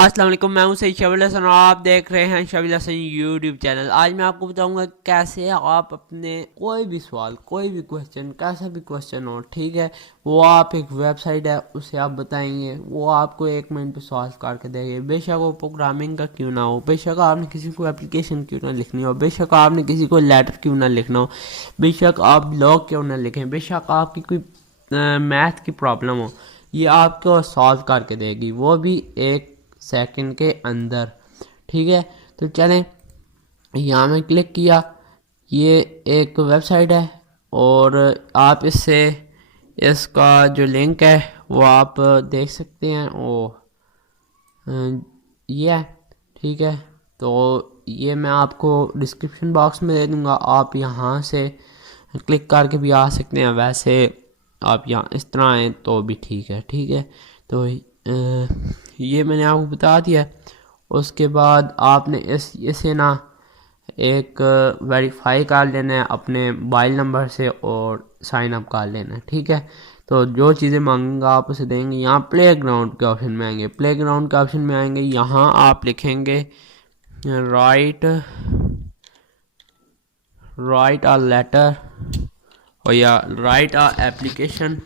अस्सलाम वालेकुम, मैं हूं सईद शबील हसन और आप देख रहे हैं शबील हसन यूट्यूब चैनल। आज मैं आपको बताऊंगा कैसे आप अपने कोई भी सवाल, कोई भी क्वेश्चन, कैसा भी क्वेश्चन हो, ठीक है, वो आप एक वेबसाइट है उसे आप बताएंगे, वो आपको 1 मिनट में सॉल्व करके देंगे। बेशक वो प्रोग्रामिंग का क्यों ना हो, बेशक आपने किसी को एप्लीकेशन क्यों ना लिखनी हो, बेशक आपने किसी को लेटर क्यों ना लिखना हो, बेशक आप ब्लॉग क्यों ना लिखें, बेशक आपकी कोई मैथ की प्रॉब्लम हो, ये आपको सॉल्व करके देगी, वो भी 1 सेकंड के अंदर। ठीक है, तो चलें, यहाँ में क्लिक किया, ये एक वेबसाइट है और आप इससे इसका जो लिंक है वो आप देख सकते हैं। ये है, ठीक है, तो ये मैं आपको डिस्क्रिप्शन बॉक्स में दे दूँगा, आप यहाँ से क्लिक करके भी आ सकते हैं। वैसे आप यहाँ इस तरह आए तो भी ठीक है, ठीक है। तो ये मैंने आपको बता दिया। उसके बाद आपने इसे ना एक वेरीफाई कर लेना है अपने मोबाइल नंबर से और साइन अप कर लेना है, ठीक है। तो जो चीज़ें मांगेंगा आप उसे देंगे। यहाँ प्ले ग्राउंड के ऑप्शन में आएंगे, प्ले ग्राउंड के ऑप्शन में आएंगे, यहाँ आप लिखेंगे राइट अ लेटर और या राइट अ एप्लीकेशन।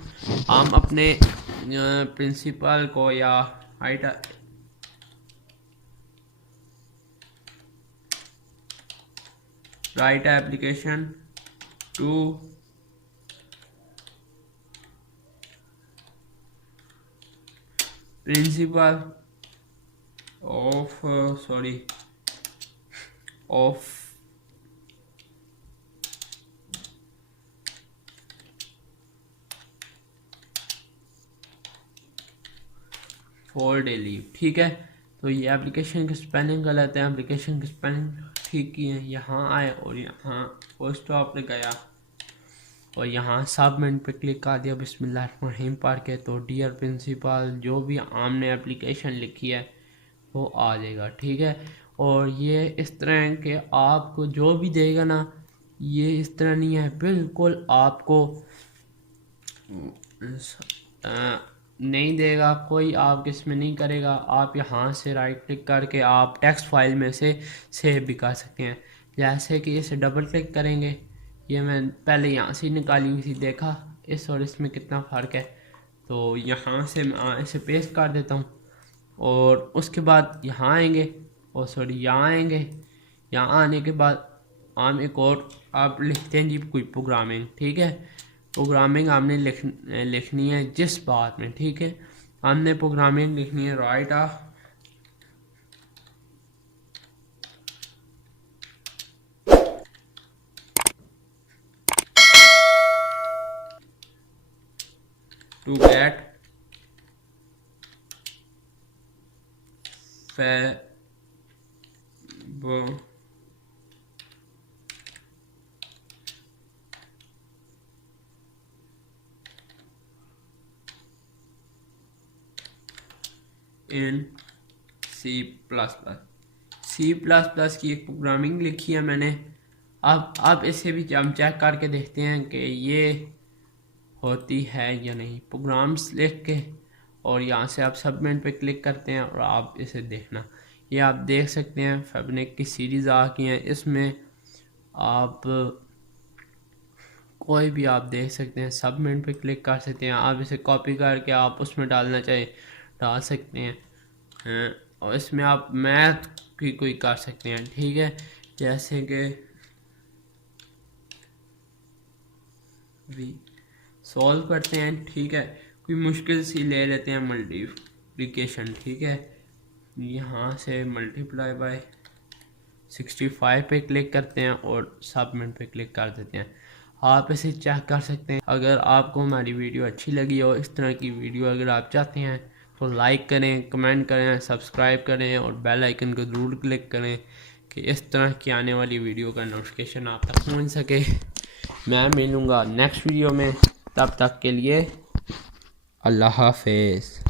हम अपने प्रिंसिपल को या write application to principal of four day leave, ठीक है। तो ये एप्लीकेशन की स्पेलिंग गलत है, एप्लीकेशन की स्पेलिंग ठीक की है। यहाँ आए और यहाँ फर्स्ट स्टॉप पे गया और यहाँ सबमिट पे क्लिक कर दिया बिस्मिल्लाहिर्रहमानिर्रहीम पढ़ के। तो डियर प्रिंसिपल जो भी आपने एप्लीकेशन लिखी है वो आ जाएगा, ठीक है। और ये इस तरह के आपको जो भी देगा ना, ये इस तरह नहीं है, बिल्कुल आपको नहीं देगा, कोई आप इसमें नहीं करेगा। आप यहाँ से राइट क्लिक करके आप टेक्स्ट फाइल में से सेव भी कर सकते हैं। जैसे कि इसे डबल क्लिक करेंगे, ये मैं पहले यहाँ से निकाली हुई थी, देखा इस और इसमें कितना फ़र्क है। तो यहाँ से मैं इसे पेस्ट कर देता हूँ और उसके बाद यहाँ आएंगे और यहाँ आएंगे। यहाँ आने के बाद हम एक और आप लिखते हैं जी कोई प्रोग्रामिंग, ठीक है। प्रोग्रामिंग हमने लिखनी है जिस बात में, ठीक है, हमने प्रोग्रामिंग लिखनी है right uh to get in C plus की एक प्रोग्रामिंग लिखी है मैंने। अब इसे भी हम चेक करके देखते हैं कि ये होती है या नहीं। प्रोग्राम्स लिख के और यहाँ से आप सबमिट पे क्लिक करते हैं और आप इसे देखना, ये आप देख सकते हैं फैब्रिक की सीरीज़ आ गई हैं। इसमें आप कोई भी आप देख सकते हैं, सबमिट पे क्लिक कर सकते हैं। आप इसे कॉपी करके आप उसमें डालना चाहे डाल सकते हैं। और इसमें आप मैथ की कोई कर सकते हैं, ठीक है, जैसे कि भी सॉल्व करते हैं, ठीक है। कोई मुश्किल सी ले लेते हैं मल्टीप्लिकेशन, ठीक है। यहाँ से मल्टीप्लाई बाय 65 पे क्लिक करते हैं और सबमिट पे क्लिक कर देते हैं। आप इसे चेक कर सकते हैं। अगर आपको हमारी वीडियो अच्छी लगी हो, इस तरह की वीडियो अगर आप चाहते हैं तो लाइक करें, कमेंट करें, सब्सक्राइब करें और बेल आइकन को ज़रूर क्लिक करें कि इस तरह की आने वाली वीडियो का नोटिफिकेशन आप तक पहुँच सके। मैं मिलूँगा नेक्स्ट वीडियो में, तब तक के लिए अल्लाह हाफिज़।